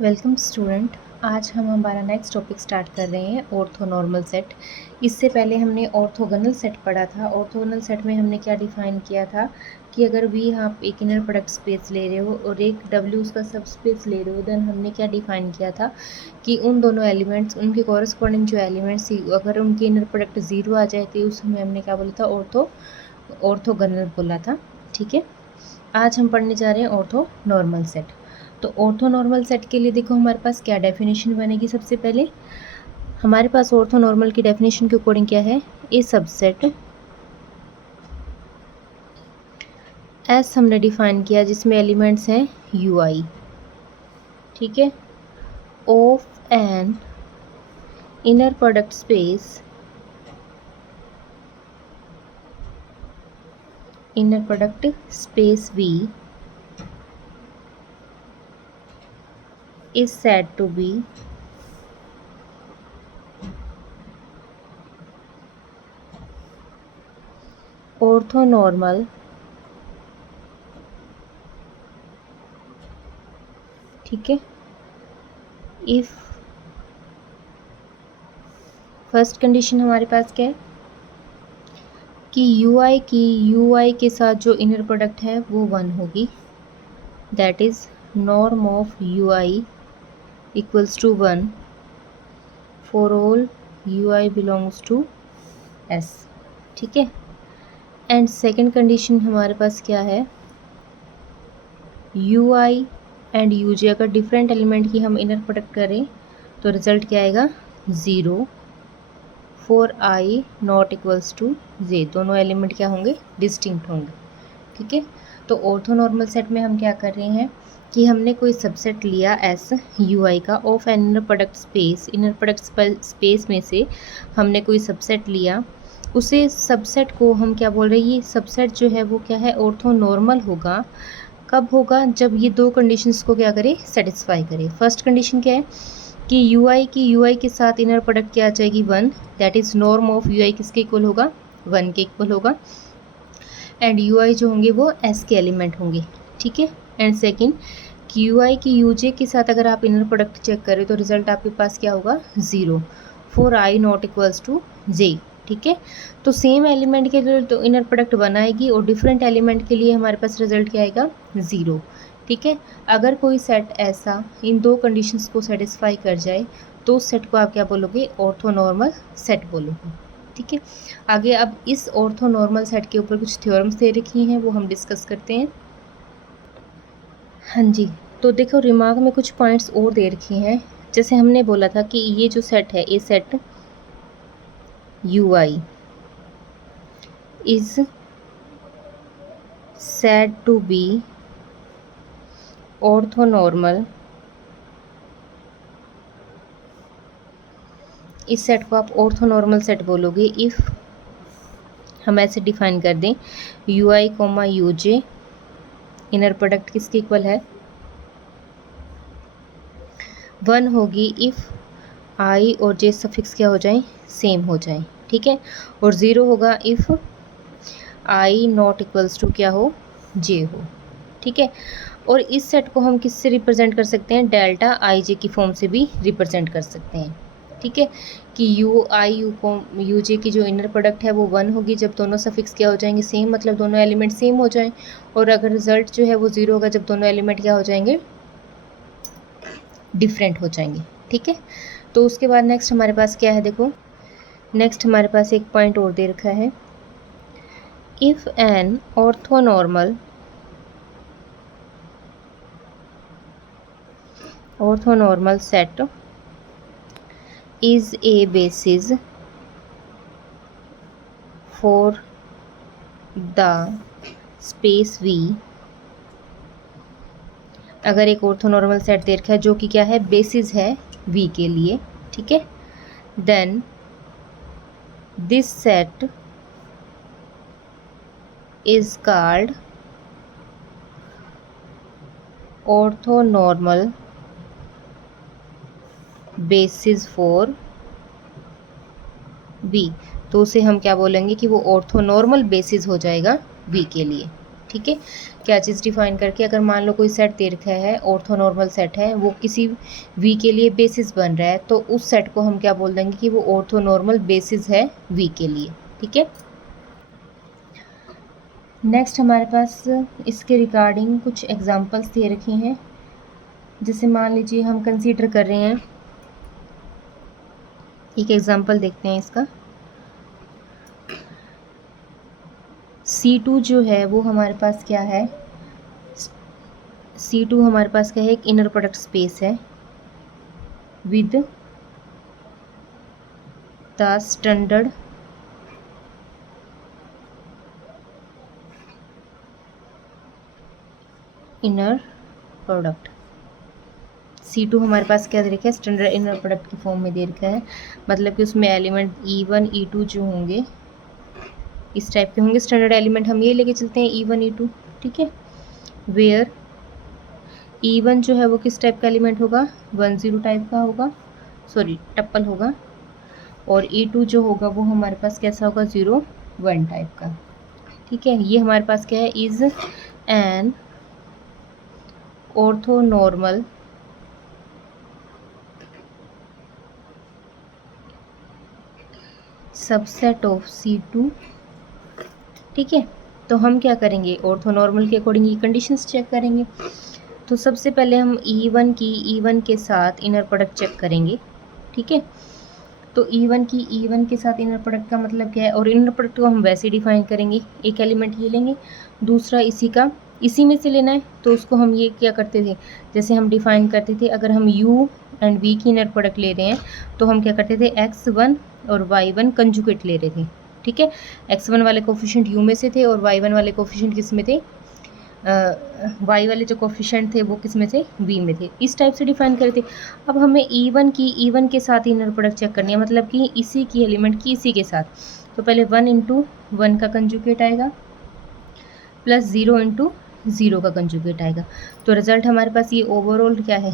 Welcome student. आज हम हमारा नेक्स्ट टॉपिक स्टार्ट कर रहे हैं ऑर्थोनॉर्मल सेट। इससे पहले हमने ऑर्थोगोनल सेट पढ़ा था। ऑर्थोगोनल सेट में हमने क्या डिफाइन किया था कि अगर भी आप एक इनर प्रोडक्ट स्पेस ले रहे हो और एक डब्ल्यू उसका सब स्पेस ले रहे हो, देन हमने क्या डिफाइन किया था कि उन दोनों एलिमेंट्स, उनके कॉरस्पॉन्डिंग जो एलिमेंट्स, अगर उनके इनर प्रोडक्ट ज़ीरो आ जाए तो उस समय हमने क्या बोला था, ऑर्थोगोनल बोला था। ठीक है, आज हम पढ़ने जा रहे हैं ऑर्थोनॉर्मल सेट। तो ऑर्थोनॉर्मल सेट के लिए देखो हमारे पास क्या डेफिनेशन बनेगी। सबसे पहले हमारे पास ऑर्थोनॉर्मल की डेफिनेशन के अकॉर्डिंग क्या है, ए सबसेट एस हमने डिफाइन किया जिसमें एलिमेंट्स हैं यू आई, ठीक है, of an inner product space, inner product space V is said to be orthonormal, ठीक है, इफ फर्स्ट कंडीशन हमारे पास क्या है कि यू आई के साथ जो इनर प्रोडक्ट है वो 1 होगी, that is norm of you i equals to 1 for all u i belongs to s, ठीक है। एंड सेकेंड कंडीशन हमारे पास क्या है, u i and u j अगर डिफरेंट एलिमेंट की हम इनर प्रोडक्ट करें तो रिजल्ट क्या आएगा, 0 for I not equals to J, दोनों एलिमेंट क्या होंगे, डिस्टिंक्ट होंगे, ठीक है। तो ऑर्थोनॉर्मल सेट में हम क्या कर रहे हैं कि हमने कोई सबसेट लिया एस यू आई का of an inner product space, inner product space में से हमने कोई सबसेट लिया, उसे सबसेट को हम क्या बोल रहे हैं, ये सबसेट जो है वो क्या है, ऑर्थोनॉर्मल होगा। कब होगा, जब ये दो कंडीशंस को क्या करे, सेटिस्फाई करे। फर्स्ट कंडीशन क्या है कि यू आई के साथ इनर प्रोडक्ट क्या आ जाएगी, 1, that is norm of you I किसके इक्वल होगा, 1 के इक्वल होगा। एंड यू आई जो होंगे वो एस के एलिमेंट होंगे, ठीक है। एंड सेकेंड कि यू आई की यू जे के साथ अगर आप इनर प्रोडक्ट चेक करें तो रिजल्ट आपके पास क्या होगा, 0 for I not equals to J, ठीक है। तो सेम एलिमेंट के लिए तो इनर प्रोडक्ट बनाएगी और डिफरेंट एलिमेंट के लिए हमारे पास रिजल्ट क्या आएगा, 0, ठीक है। अगर कोई सेट ऐसा इन दो कंडीशंस को सेटिस्फाई कर जाए तो उस सेट को आप क्या बोलोगे, ऑर्थोनॉर्मल सेट बोलोगे, ठीक है। आगे अब इस ऑर्थोनॉर्मल सेट के ऊपर कुछ थ्योरम्स दे रखी हैं, वो हम डिस्कस करते हैं। हाँ जी, तो देखो रिमार्क में कुछ पॉइंट्स और दे रखी हैं। जैसे हमने बोला था कि ये जो सेट है, ये set you I is said to be orthonormal, इस सेट को आप ऑर्थोनॉर्मल सेट बोलोगे इफ़ हम ऐसे डिफाइन कर दें, you I coma you J inner product किसके इक्वल है, 1 होगी इफ़ आई और जे सफिक्स क्या हो जाए, सेम हो जाए, ठीक है। और 0 होगा if I not equals to क्या हो, जे हो, ठीक है। और इस सेट को हम किससे रिप्रेजेंट कर सकते हैं, डेल्टा आई जे की फॉर्म से भी रिप्रेजेंट कर सकते हैं, ठीक है। कि यू जे की जो इनर प्रोडक्ट है वो 1 होगी जब दोनों सफिक्स क्या हो जाएंगे, सेम, मतलब दोनों एलिमेंट सेम हो जाएं। और अगर रिजल्ट जो है वो 0 होगा जब दोनों एलिमेंट क्या हो जाएंगे, डिफरेंट हो जाएंगे, ठीक है। तो उसके बाद नेक्स्ट हमारे पास क्या है, देखो नेक्स्ट हमारे पास एक पॉइंट और दे रखा है, if N orthonormal set is a basis for the space V, अगर एक ऑर्थोनॉर्मल सेट दे रखा है जो कि क्या है, बेसिस है V के लिए, ठीक है, then this set is called orthonormal basis for V, तो उसे हम क्या बोलेंगे कि वो ऑर्थोनॉर्मल बेसिस हो जाएगा V के लिए, ठीक है, क्या चीज़ डिफाइन करके, अगर मान लो कोई सेट दे रखा है, ऑर्थोनॉर्मल सेट है, वो किसी वी के लिए बेसिस बन रहा है, तो उस सेट को हम क्या बोल देंगे कि वो ऑर्थोनॉर्मल बेसिस है वी के लिए। ठीक है, नेक्स्ट हमारे पास इसके रिगार्डिंग कुछ एग्जांपल्स दे रखे हैं। जैसे मान लीजिए हम कंसीडर कर रहे हैं, एक एग्जांपल देखते हैं इसका। C2 जो है वो हमारे पास क्या है, C2 हमारे पास क्या है, एक इनर प्रोडक्ट स्पेस है with the standard inner product. C2 हमारे पास क्या दे रखा है, स्टैंडर्ड इनर प्रोडक्ट की फॉर्म में दे रखा है, मतलब कि उसमें एलिमेंट E1 E2 जो होंगे इस टाइप के होंगे। स्टैंडर्ड एलिमेंट हम ये लेके चलते हैं E1 E2। ठीक है, वेयर E1 जो है वो किस टाइप का एलिमेंट होगा, 10 टाइप का होगा, सॉरी टप्पल होगा, और E2 जो होगा वो हमारे पास कैसा होगा, 0 1 टाइप का। ठीक है, ये हमारे पास क्या है, is an orthonormal subset of C2। ठीक है, तो हम क्या करेंगे, ऑर्थोनॉर्मल के अकॉर्डिंग ये कंडीशंस चेक करेंगे। तो सबसे पहले हम E1 के साथ इनर प्रोडक्ट चेक करेंगे। ठीक है, तो E1 के साथ इनर प्रोडक्ट का मतलब क्या है, और इनर प्रोडक्ट को हम वैसे डिफाइन करेंगे, एक एलिमेंट ये लेंगे, दूसरा इसी में से लेना है, तो उसको हम ये क्या करते थे, जैसे हम डिफाइन करते थे, अगर हम U एंड V की इनर प्रोडक्ट ले रहे हैं तो हम क्या करते थे, X1 और Y1 कंजुगेट ले रहे थे। ठीक है, X1 वाले कोफिशिएंट U में से थे और Y1 वाले कोफिशिएंट किस में थे, Y वाले जो कोफिशिएंट थे वो किस में थे, V में थे। इस टाइप से डिफाइन करे थे। अब हमें E1 के साथ इनर प्रोडक्ट चेक करनी है, मतलब कि इसी की एलिमेंट की इसी के साथ। तो पहले 1 × 1 का कंजुगेट आएगा प्लस 0 × 0 का कंजुगेट आएगा। तो रिजल्ट हमारे पास ये ओवरऑल क्या है,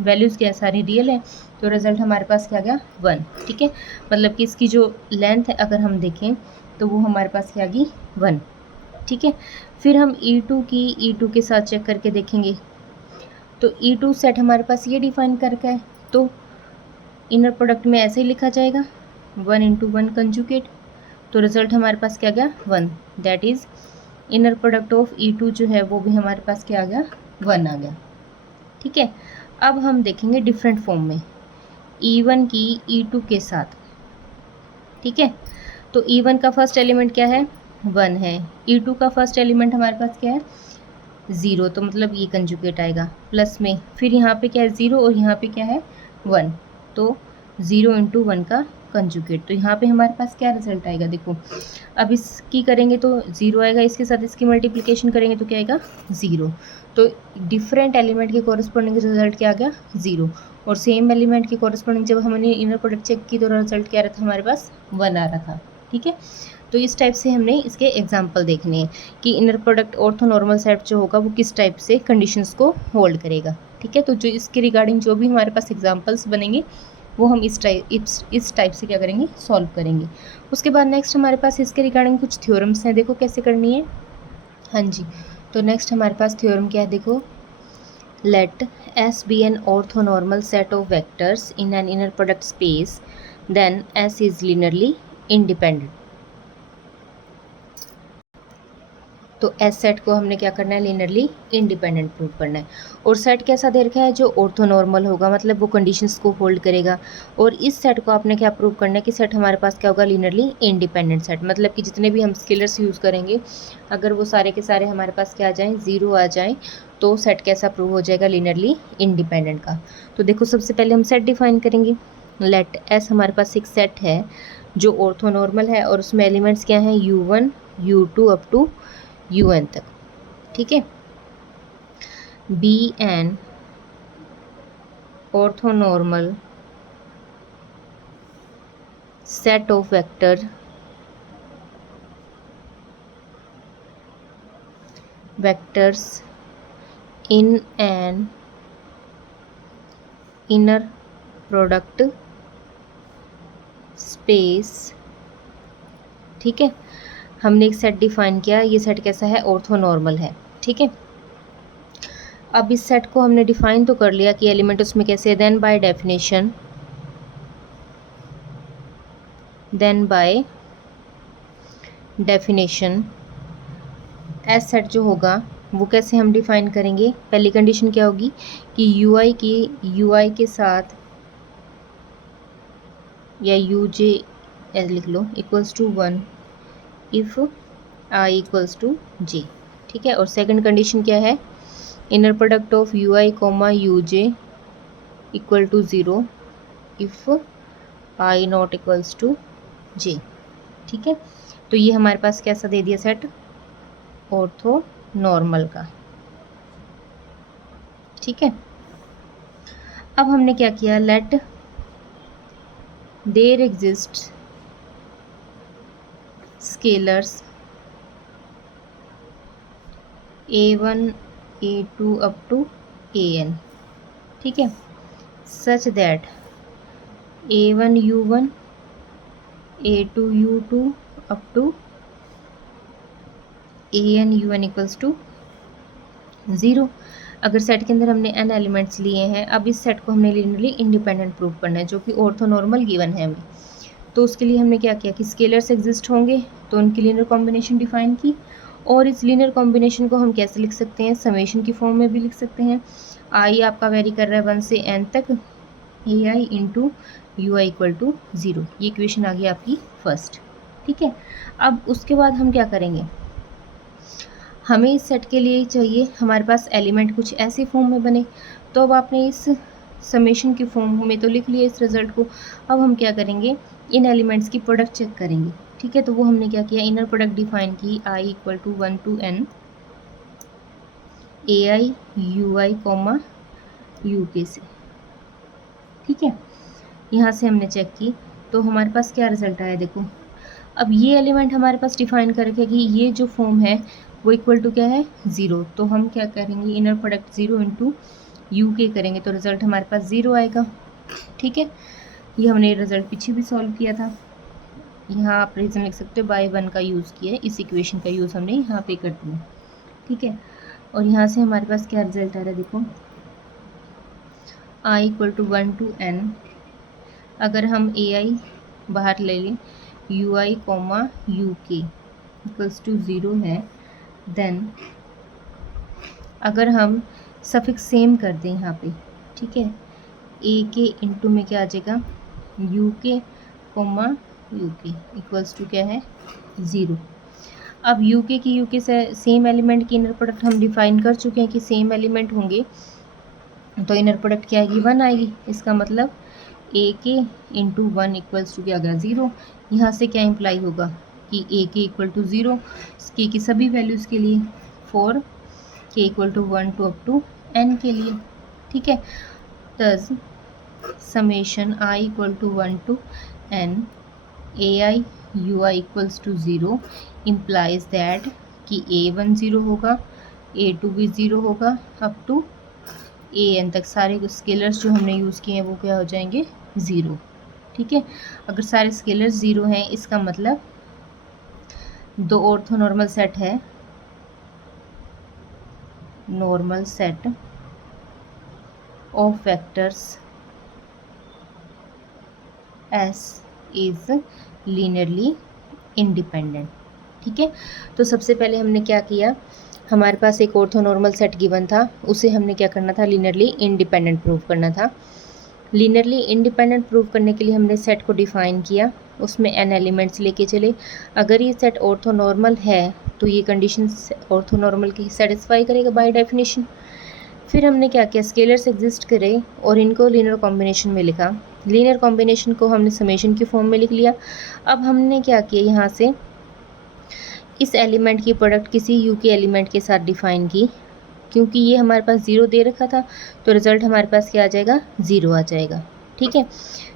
वैल्यूज़ क्या है, सारी रियल है, तो रिजल्ट हमारे पास क्या आ गया, 1। ठीक है, मतलब कि इसकी जो लेंथ है अगर हम देखें तो वो हमारे पास क्या आ गई, 1। ठीक है, फिर हम E2 के साथ चेक करके देखेंगे। तो E2 सेट हमारे पास ये डिफाइन करके है, तो इनर प्रोडक्ट में ऐसे ही लिखा जाएगा 1 × 1 कंजुगेट। तो रिजल्ट हमारे पास क्या गया, 1। That is inner product of E2 जो है वो भी हमारे पास क्या आ गया, 1 आ गया। ठीक है, अब हम देखेंगे डिफरेंट फॉर्म में E1 की E2 के साथ। ठीक है, तो E1 का फर्स्ट एलिमेंट क्या है, 1 है, E2 का फर्स्ट एलिमेंट हमारे पास क्या है, 0, तो मतलब ये कंजुगेट आएगा प्लस में, फिर यहाँ पे क्या है 0 और यहाँ पे क्या है 1, तो 0 × 1 का कंजुगेट। तो यहाँ पे हमारे पास क्या रिजल्ट आएगा, देखो अब इसकी करेंगे तो 0 आएगा, इसके साथ इसकी मल्टीप्लिकेशन करेंगे तो क्या आएगा, 0। तो डिफरेंट एलिमेंट के कॉरस्पॉन्डिंग रिजल्ट क्या आ गया, 0, और सेम एलिमेंट के कॉरस्पॉन्डिंग जब हमने इनर प्रोडक्ट चेक की तो रिजल्ट क्या रहा था, हमारे पास 1 आ रहा था। ठीक है, तो इस टाइप से हमने इसके एग्जाम्पल देखने हैं कि इनर प्रोडक्ट ऑर्थोनॉर्मल सेट जो होगा वो किस टाइप से कंडीशंस को होल्ड करेगा। ठीक है, तो जो इसके रिगार्डिंग जो भी हमारे पास एग्जाम्पल्स बनेंगे वो हम इस टाइप से क्या करेंगे, सॉल्व करेंगे। उसके बाद नेक्स्ट हमारे पास इसके रिगार्डिंग कुछ थ्योरम्स हैं, देखो कैसे करनी है। हाँ जी, तो नेक्स्ट हमारे पास थ्योरम क्या है, देखो, late S be an orthonormal set of vectors in an inner product space, then S is linearly independent। तो एस सेट को हमने क्या करना है, लिनियरली इंडिपेंडेंट प्रूव करना है। और सेट कैसा दे रखा है, जो ऑर्थोनॉर्मल होगा, मतलब वो कंडीशंस को होल्ड करेगा। और इस सेट को आपने क्या प्रूव करना है कि सेट हमारे पास क्या होगा, लिनियरली इंडिपेंडेंट सेट, मतलब कि जितने भी हम स्केलर्स यूज़ करेंगे अगर वो सारे के सारे हमारे पास क्या आ जाएँ, 0 आ जाएँ, तो सेट कैसा प्रूव हो जाएगा, लिनियरली इंडिपेंडेंट का। तो देखो सबसे पहले हम सेट डिफाइन करेंगे। लेट एस हमारे पास एक सेट है जो ऑर्थोनॉर्मल है और उसमें एलिमेंट्स क्या हैं, U1 U2 up to UN तक। ठीक है, be an orthonormal set of vectors in an inner product space. ठीक है, हमने एक सेट डिफाइन किया, ये सेट कैसा है, ऑर्थोनॉर्मल है, ठीक है। अब इस सेट को हमने डिफाइन तो कर लिया कि एलिमेंट उसमें कैसे है, then by definition s set जो होगा वो कैसे हम डिफाइन करेंगे। पहली कंडीशन क्या होगी कि यूआई के साथ या यूजे लिख लो equals to 1 if I equals to J, ठीक है। और सेकंड कंडीशन क्या है, inner product of U I comma U J equal to 0 if I not equals to J, ठीक है। तो ये हमारे पास कैसा दे दिया सेट, ऑर्थोनॉर्मल का, ठीक है। अब हमने क्या किया, let there exist scalars a1 a2 up to an, ठीक है, such that a1 u1 a2 u2 up to an un equals to 0। अगर सेट के अंदर हमने n एलिमेंट्स लिए हैं, अब इस सेट को हमने लीनियरली इंडिपेंडेंट प्रूव करना है, जो कि ऑर्थोनॉर्मल गिवन है हमें। तो उसके लिए हमने क्या किया कि स्केलर्स एग्जिस्ट होंगे तो उनकी लीनियर कॉम्बिनेशन डिफाइन की, और इस लीनियर कॉम्बिनेशन को हम कैसे लिख सकते हैं, समेशन की फॉर्म में भी लिख सकते हैं। आई आपका वेरी कर रहा है 1 से n तक, A I into U I equal to 0, ये इक्वेशन आ गई आपकी फर्स्ट, ठीक है। अब उसके बाद हम क्या करेंगे, हमें इस सेट के लिए चाहिए हमारे पास एलिमेंट कुछ ऐसे फॉर्म में बने। तो अब आपने इस समेशन की फॉर्म में तो लिख लिया इस रिज़ल्ट को, अब हम क्या करेंगे, इन एलिमेंट्स की प्रोडक्ट चेक करेंगे, ठीक है। तो वो हमने क्या किया, इनर प्रोडक्ट डिफाइन की I equal to 1 to n A I you I comma U के से, ठीक है। यहाँ से हमने चेक की तो हमारे पास क्या रिजल्ट आया, देखो। अब ये एलिमेंट हमारे पास डिफाइन कर रखे कि ये जो फॉर्म है वो इक्वल टू क्या है, 0। तो हम क्या करेंगे, इनर प्रोडक्ट 0 इंटू यू के करेंगे तो रिजल्ट हमारे पास 0 आएगा, ठीक है। ये हमने रिजल्ट पीछे भी सॉल्व किया था, यहाँ आप रीज़न लिख सकते हो बाय 1 का यूज़ किया है, इस इक्वेशन का यूज़ हमने यहाँ पे कर दिया, ठीक है। और यहाँ से हमारे पास क्या रिजल्ट आ रहा है, देखो आई इक्वल टू 1 to n, अगर हम ए आई बाहर ले लें, यू आई कॉमा यू के इक्वल्स टू 0 है, देन अगर हम सफिक्स सेम कर दें यहाँ पे, ठीक है, ए के इंटू में क्या आ जाएगा, यू के कॉमा यू के इक्वल्स टू क्या है, 0। अब यू के की यू के से सेम एलिमेंट की इनर प्रोडक्ट हम डिफाइन कर चुके हैं कि सेम एलिमेंट होंगे, तो इनर प्रोडक्ट क्या आएगी, 1 आएगी। इसका मतलब ए के इंटू 1 इक्वल्स टू क्या आ गया, 0। यहाँ से क्या इम्प्लाई होगा कि ए के इक्वल टू 0 के की सभी वैल्यूज़ के लिए, for k equal to 1 to up to n के लिए, ठीक है। This summation i equal to 1 to n A I you i equals to 0 implies that कि a1 0 होगा, a2 भी 0 होगा, अप टू an तक सारे स्केलर्स जो हमने यूज़ किए हैं वो क्या हो जाएंगे, 0, ठीक है। अगर सारे स्केलर्स 0 हैं इसका मतलब दो ऑर्थोनॉर्मल सेट है, normal set of vectors S is linearly independent, ठीक है। तो सबसे पहले हमने क्या किया, हमारे पास एक ऑर्थोनॉर्मल सेट गिवन था, उसे हमने क्या करना था, लीनियरली इंडिपेंडेंट प्रूव करना था। लीनियरली इंडिपेंडेंट प्रूव करने के लिए हमने सेट को डिफाइन किया, उसमें n एलिमेंट्स लेके चले। अगर ये सेट ऑर्थोनॉर्मल है तो ये कंडीशन ऑर्थोनॉर्मल की सेटिस्फाई करेगा बाय डेफिनेशन। फिर हमने क्या किया, स्केलर्स एग्जिस्ट करे और इनको लीनियर कॉम्बिनेशन में लिखा, लीनियर कॉम्बिनेशन को हमने समेशन की फॉर्म में लिख लिया। अब हमने क्या किया, यहाँ से इस एलिमेंट की प्रोडक्ट किसी यू के एलिमेंट के साथ डिफाइन की, क्योंकि ये हमारे पास 0 दे रखा था तो रिज़ल्ट हमारे पास क्या आ जाएगा, 0 आ जाएगा, ठीक है।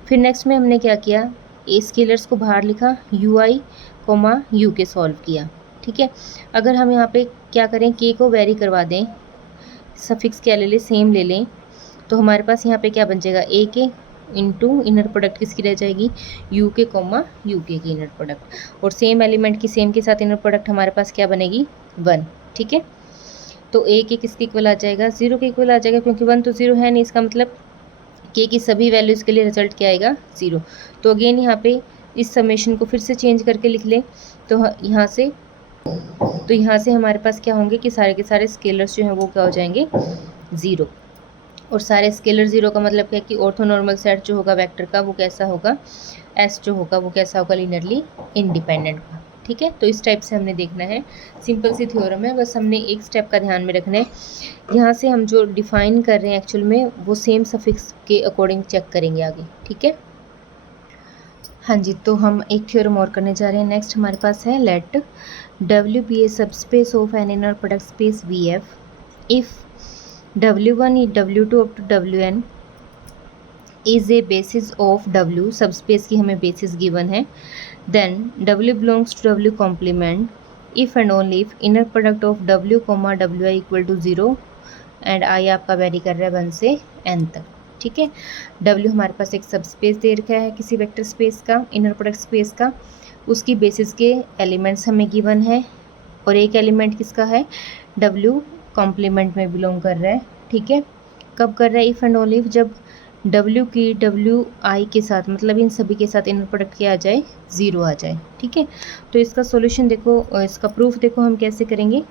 फिर नेक्स्ट में हमने क्या किया, ए स्केलर्स को बाहर लिखा, यू आई कोमा यू के सॉल्व किया, ठीक है। अगर हम यहाँ पे क्या करें, के को वेरी करवा दें, सफिक्स क्या ले लें, सेम ले लें, तो हमारे पास यहाँ पे क्या बन जाएगा, ए के इंटू इनर प्रोडक्ट किसकी रह जाएगी, यू के कॉमा यू के की इनर प्रोडक्ट, और सेम एलिमेंट की सेम के साथ इनर प्रोडक्ट हमारे पास क्या बनेगी 1, ठीक है। तो ए के किसके इक्वल आ जाएगा, 0 के इक्वल आ जाएगा, क्योंकि 1 तो 0 है नहीं, इसका मतलब के की सभी वैल्यूज़ के लिए रिजल्ट क्या आएगा 0। तो अगेन यहाँ पे इस समेशन को फिर से चेंज करके लिख लें, तो यहाँ से हमारे पास क्या होंगे कि सारे के सारे स्केलर्स जो हैं वो क्या हो जाएंगे 0, और सारे स्केलर 0 का मतलब क्या है कि ऑर्थोनॉर्मल सेट जो होगा वेक्टर का वो कैसा होगा, एस जो होगा वो कैसा होगा, लीनियरली इंडिपेंडेंट का, ठीक है। तो इस टाइप से हमने देखना है, सिंपल सी थ्योरम है, बस हमने एक स्टेप का ध्यान में रखना है, यहाँ से हम जो डिफाइन कर रहे हैं एक्चुअल में वो सेम सफिक्स के अकॉर्डिंग चेक करेंगे आगे, ठीक है। हाँ जी, तो हम एक थ्योरम और करने जा रहे हैं। नेक्स्ट हमारे पास है late W be a subspace of an inner product space VF if W1 W2 up to Wn is a basis of W, subspace की हमें basis given है, then W belongs to W complement if and only if inner product of W, Wi equal to 0 and I आपका very कर रहा है 1 से n तक, ठीक है। W हमारे पास एक सब स्पेस दे रखा है किसी वेक्टर स्पेस का, इनर प्रोडक्ट स्पेस का, उसकी बेसिस के एलिमेंट्स हमें गिवन है, और एक एलिमेंट किसका है, W कॉम्प्लीमेंट में बिलोंग कर रहा है, ठीक है। कब कर रहा है, इफ़ एंड ओनली जब W की WI के साथ, मतलब इन सभी के साथ इनर प्रोडक्ट क्या आ जाए 0 आ जाए, ठीक है। तो इसका सॉल्यूशन देखो, इसका प्रूफ देखो हम कैसे करेंगे।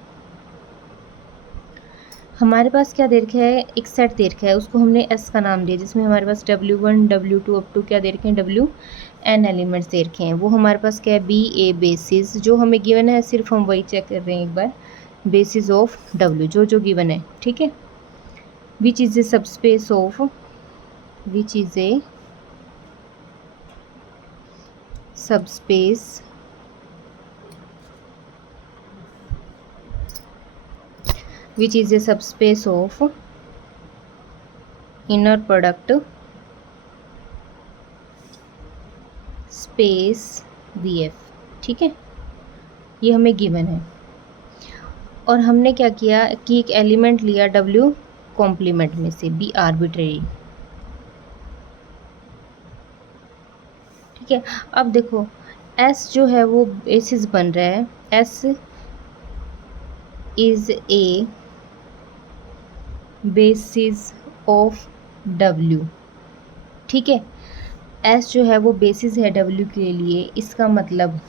हमारे पास क्या दे रखा है, एक सेट दे रखा है, उसको हमने S का नाम दिया, जिसमें हमारे पास W1 W2 अप टू क्या दे रखे हैं, WN एलिमेंट्स दे रखे हैं। वो हमारे पास क्या है, BA बेसिस जो हमें गिवन है, सिर्फ हम वही चेक कर रहे हैं एक बार, बेसिस ऑफ W जो गिवन है, ठीक है। Which is a subspace of, which is a subspace which is a subspace of inner product space VF, ठीक है। ये हमें गिवन है, और हमने क्या किया कि एक एलिमेंट लिया W कॉम्प्लीमेंट में से, बी आर्बिट्रेरी, ठीक है। अब देखो S जो है वो बेसिस बन रहा है, S is a basis of W, ठीक है। S जो है वो बेसिस है W के लिए, इसका मतलब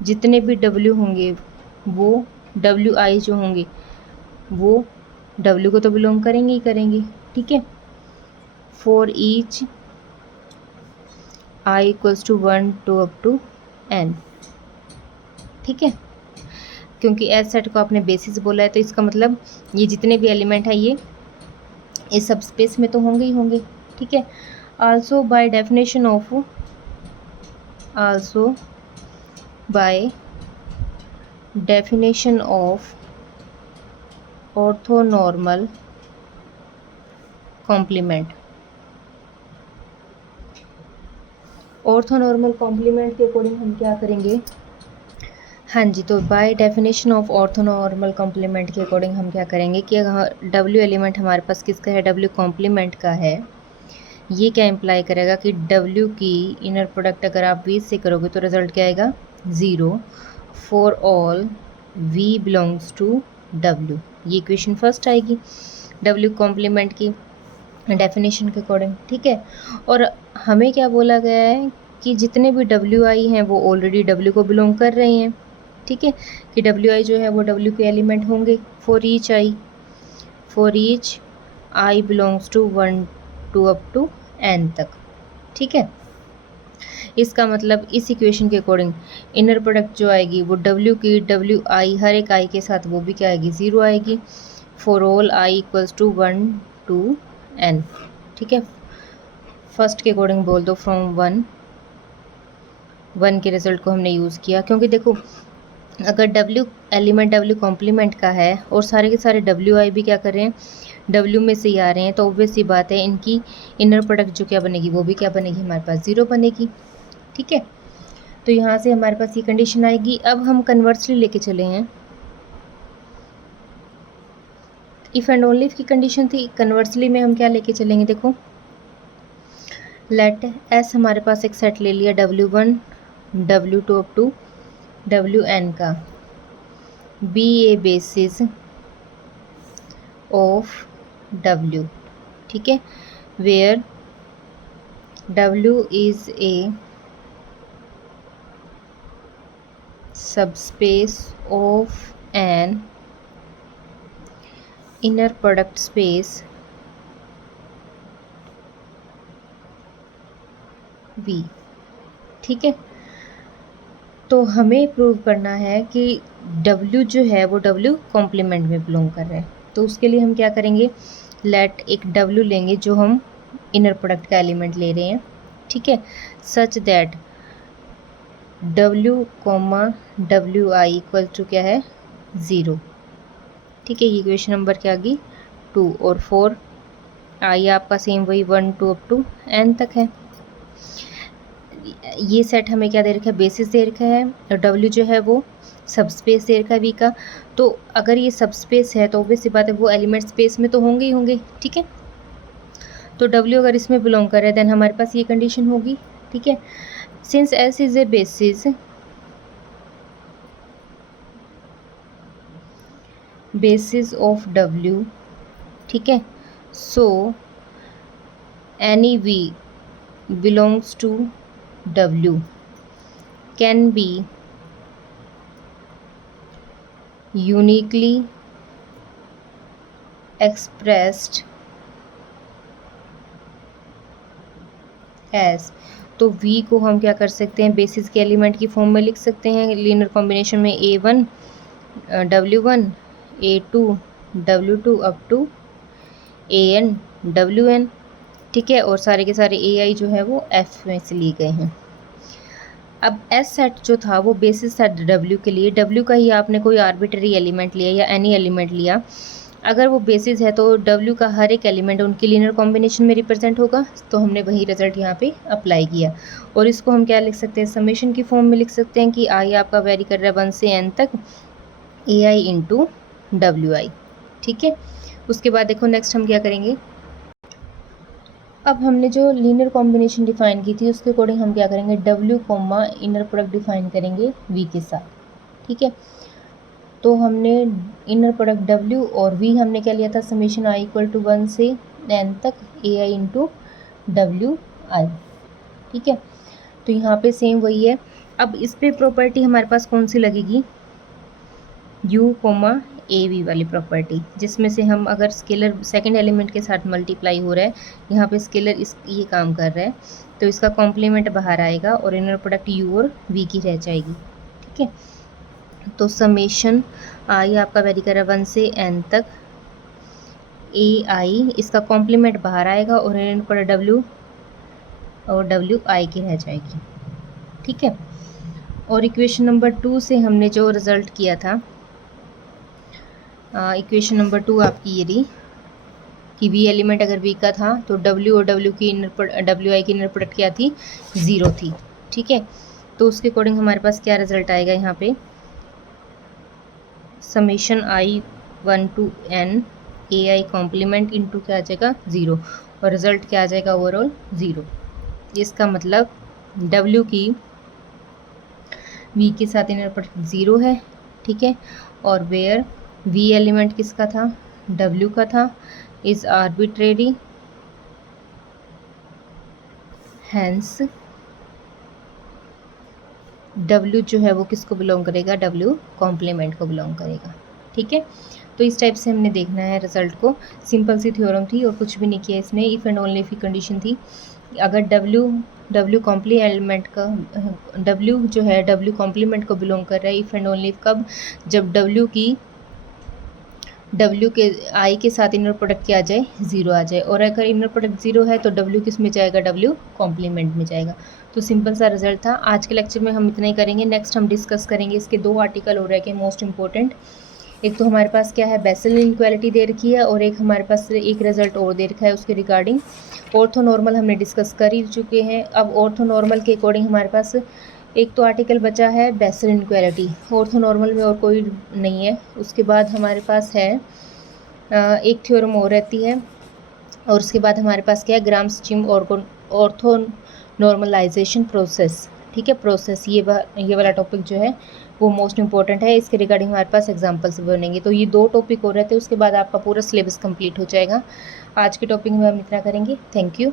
जितने भी W होंगे वो WI जो होंगे वो W को तो बिलोंग करेंगे ही करेंगे, ठीक है। For each I equals to 1 to up to n, ठीक है। क्योंकि एस सेट को आपने बेसिस बोला है, तो इसका मतलब ये जितने भी एलिमेंट है ये इस सब स्पेस में तो होंगे ही होंगे, ठीक है। Also by definition of, also by definition of orthonormal complement, orthonormal complement के अकॉर्डिंग हम क्या करेंगे, हाँ जी, तो by definition of orthonormal complement के अकॉर्डिंग हम क्या करेंगे कि W एलिमेंट हमारे पास किसका है, W कॉम्प्लीमेंट का है, ये क्या इम्प्लाई करेगा कि W की इनर प्रोडक्ट अगर आप V से करोगे तो रिजल्ट क्या आएगा 0 for all V belongs to W, ये इक्वेशन फर्स्ट आएगी W कॉम्प्लीमेंट की डेफिनेशन के अकॉर्डिंग, ठीक है। और हमें क्या बोला गया है कि जितने भी WI हैं वो ऑलरेडी W को बिलोंग कर रहे हैं, ठीक है, कि WI जो है वो W के एलिमेंट होंगे for each I belongs to 1 to up to n तक, ठीक है। इसका मतलब इस इक्वेशन के अकॉर्डिंग इनर प्रोडक्ट जो आएगी वो W की WI हर एक I के साथ वो भी क्या आएगी 0 आएगी, for all I equals to 1 to n, ठीक है। फर्स्ट के अकॉर्डिंग बोल दो फ्रॉम 1 के रिजल्ट को हमने यूज़ किया, क्योंकि देखो अगर W एलिमेंट W कॉम्प्लीमेंट का है और सारे के सारे WI भी क्या कर रहे हैं W में से ही आ रहे हैं, तो ऑब्वियस सी बात है इनकी इनर प्रोडक्ट जो क्या बनेगी वो भी क्या बनेगी, हमारे पास 0 बनेगी, ठीक है। तो यहाँ से हमारे पास ये कंडीशन आएगी। अब हम कन्वर्सली लेके चले हैं, इफ़ एंड ओनली इफ की कंडीशन थी, कन्वर्सली में हम क्या लेके चलेंगे, देखो लेट एस हमारे पास एक सेट ले लिया W1 W2 up to Wn का, be a basis of W, ठीक है, where W is a subspace of an inner product space V, ठीक है। तो हमें प्रूव करना है कि W जो है वो W कॉम्प्लीमेंट में बिलोंग कर रहा है। तो उसके लिए हम क्या करेंगे, लेट एक W लेंगे जो हम इनर प्रोडक्ट का एलिमेंट ले रहे हैं, ठीक है, such that W WI equal to क्या है 0, ठीक है। ये इक्वेशन नंबर क्या आ गई 2, और 4 आई आपका सेम वही 1 2 अप टू n तक है। ये सेट हमें क्या दे रखा है, बेसिस दे रखा है, और W जो है वो सबस्पेस दे रखा है V का। तो अगर ये सबस्पेस है तो ऑब्वियस सी बात है वो एलिमेंट स्पेस में तो होंगे ही होंगे, ठीक है। तो W अगर इसमें बिलोंग कर रहा है देन हमारे पास ये कंडीशन होगी, ठीक है। Since S is a basis of W, ठीक है, so any V belongs to W can be uniquely expressed as, तो V को हम क्या कर सकते हैं, बेसिस के एलिमेंट की फॉर्म में लिख सकते हैं लीनियर कॉम्बिनेशन में A1 W1 A2 W2 up to AN WN, ठीक है, और सारे के सारे AI जो है वो F में से लिए गए हैं। अब S सेट जो था वो बेसिस था W के लिए, W का ही आपने कोई आर्बिट्री एलिमेंट लिया या एनी एलिमेंट लिया, अगर वो बेसिस है तो W का हर एक एलिमेंट उनकी लीनियर कॉम्बिनेशन में रिप्रेजेंट होगा। तो हमने वही रिजल्ट यहाँ पे अप्लाई किया, और इसको हम क्या लिख सकते हैं, समेशन की फॉर्म में लिख सकते हैं कि आई आपका वेरी कर रहा है 1 से n तक AI इंटू WI, ठीक है। उसके बाद देखो नेक्स्ट हम क्या करेंगे, अब हमने जो लीनियर कॉम्बिनेशन डिफाइन की थी उसके अकॉर्डिंग हम क्या करेंगे, W comma inner product define करेंगे V के साथ, ठीक है। तो हमने इनर प्रोडक्ट W और V हमने क्या लिया था, समेशन I इक्वल टू 1 से n तक AI इंटू WI, ठीक है। तो यहाँ पे सेम वही है। अब इस पे प्रॉपर्टी हमारे पास कौन सी लगेगी, U कोमा AV वाली प्रॉपर्टी, जिसमें से हम अगर स्केलर सेकंड एलिमेंट के साथ मल्टीप्लाई हो रहा है, यहाँ पे स्केलर ये काम कर रहा है, तो इसका कॉम्प्लीमेंट बाहर आएगा और इनर प्रोडक्ट U और V की रह जाएगी, ठीक है। तो समेशन I आपका वेरी कर रहा है 1 से n तक AI, इसका कॉम्प्लीमेंट बाहर आएगा और इनर प्रोडक्ट W और WI की रह जाएगी, ठीक है। और इक्वेशन नंबर 2 से हमने जो रिज़ल्ट किया था, इक्वेशन नंबर 2 आपकी ये रही कि V एलिमेंट अगर V का था तो W और WI की इनर प्रोडक्ट क्या थी, 0 थी, ठीक है। तो उसके अकॉर्डिंग हमारे पास क्या रिजल्ट आएगा, यहाँ पे summation I 1 to n AI complement into क्या आ जाएगा 0, और रिजल्ट क्या आ जाएगा ओवरऑल 0। इसका मतलब W की V के साथ इनर प्रोडक्ट 0 है, ठीक है, और वेयर V एलिमेंट किसका था, W का था, इज आर्बिट्रेरी, हैंस W जो है वो किसको बिलोंग करेगा, W कॉम्प्लीमेंट को बिलोंग करेगा, ठीक है। तो इस टाइप से हमने देखना है रिजल्ट को। सिंपल सी थ्योरम थी और कुछ भी नहीं किया इसमें, इफ़ एंड ओनली इफ की कंडीशन थी। अगर W कॉम्प्लीमेंट का W जो है W कॉम्प्लीमेंट को बिलोंग कर रहा है, इफ़ एंड ओनली कब, जब W के I के साथ इनर प्रोडक्ट क्या आ जाए 0 आ जाए, और अगर इनर प्रोडक्ट 0 है तो W किस में जाएगा, W कॉम्प्लीमेंट में जाएगा। तो सिंपल सा रिजल्ट था। आज के लेक्चर में हम इतना ही करेंगे। नेक्स्ट हम डिस्कस करेंगे इसके 2 आर्टिकल हो रहे हैं मोस्ट इंपॉर्टेंट। एक तो हमारे पास क्या है, बेसल इनइक्वालिटी दे रखी है, और एक हमारे पास एक रिजल्ट और दे रखा है उसके रिगार्डिंग। ऑर्थो नॉर्मल हमने डिस्कस कर ही चुके हैं। अब ऑर्थो नॉर्मल के अकॉर्डिंग हमारे पास एक तो आर्टिकल बचा है बेसल इनइक्वालिटी, ऑर्थो नॉर्मल में और कोई नहीं है। उसके बाद हमारे पास है एक थ्योरम और रहती है, और उसके बाद हमारे पास क्या है, ग्राम-श्मिट ऑर्थो नॉर्मलाइजेशन प्रोसेस, ठीक है, प्रोसेस ये वाला टॉपिक जो है वो मोस्ट इंपॉर्टेंट है। इसके रिगार्डिंग हमारे पास एग्जाम्पल्स बनेंगे। तो ये 2 टॉपिक हो रहे थे, उसके बाद आपका पूरा सिलेबस कंप्लीट हो जाएगा। आज के टॉपिक में हम इतना करेंगे। Thank you.